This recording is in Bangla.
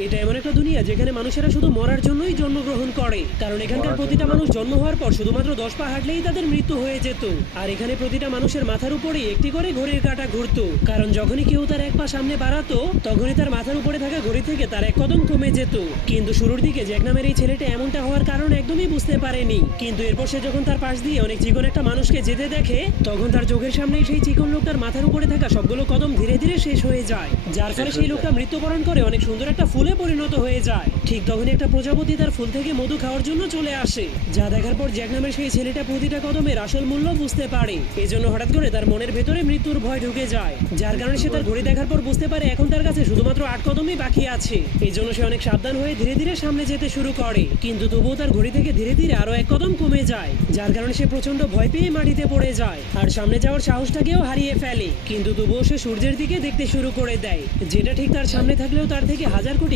এটা এমন একটা দুনিয়া যেখানে মানুষেরা শুধু মরার জন্যই জন্মগ্রহণ করে, কারণ এখানকার প্রতিটা মানুষ জন্ম হওয়ার পর শুধুমাত্র 10 পা হাঁটলেই তাদের মৃত্যু হয়ে যেত। আর এখানে প্রতিটা মানুষের মাথার উপরে একটি করে ঘড়ির কাঁটা ঘুরতো, কারণ যখনই কেউ তার এক পা সামনে বাড়াতো তখনই তার মাথার উপরে থাকা ঘড়ি থেকে তার এক কদম কমে যেত। কিন্তু শুরুর দিকে জ্যাক নামের এই ছেলেটা এমনটা হওয়ার কারণ একদমই বুঝতে পারেনি, কিন্তু এরপর সে যখন তার পাশ দিয়ে অনেক চিকন একটা মানুষকে যেতে দেখে তখন তার চোখের সামনেই সেই চিকন লোকটার মাথার উপরে থাকা সবগুলো কদম ধীরে ধীরে শেষ হয়ে যায়, যার ফলে সেই লোকটা মৃত্যুবরণ করে অনেক সুন্দর একটা ফুলে পরিণত হয়ে যায়। ঠিক তখনই একটা প্রজাপতি তার ফুল থেকে মধু খাওয়ার জন্য চলে আসে, যা দেখার পর জ্যাক নামের সেই ছেলেটা প্রতিটা কদমের আসল মূল্য বুঝতে পারে। এই জন্য হঠাৎ করে তার মনের ভেতরে মৃত্যুর ভয় ঢুকে যায়, যার কারণে সে তার ঘড়ি দেখার পর বুঝতে পারে এখন তার কাছে শুধুমাত্র 8 কদমই বাকি আছে। এই জন্য সে অনেক সাবধান হয়ে ধীরে ধীরে সামনে যেতে শুরু করে, কিন্তু তবুও তার ঘড়ি থেকে ধীরে ধীরে আরো 1 কদম কমে যায়, যার কারণে সে প্রচন্ড ভয় পেয়ে মাটিতে পড়ে যায় আর সামনে যাওয়ার সাহসটাকেও হারিয়ে ফেলে। কিন্তু তবুও সে সূর্যের দিকে দেখতে শুরু করে দেয়, যেটা ঠিক তার সামনে থাকলেও তার থেকে হাজার কোটি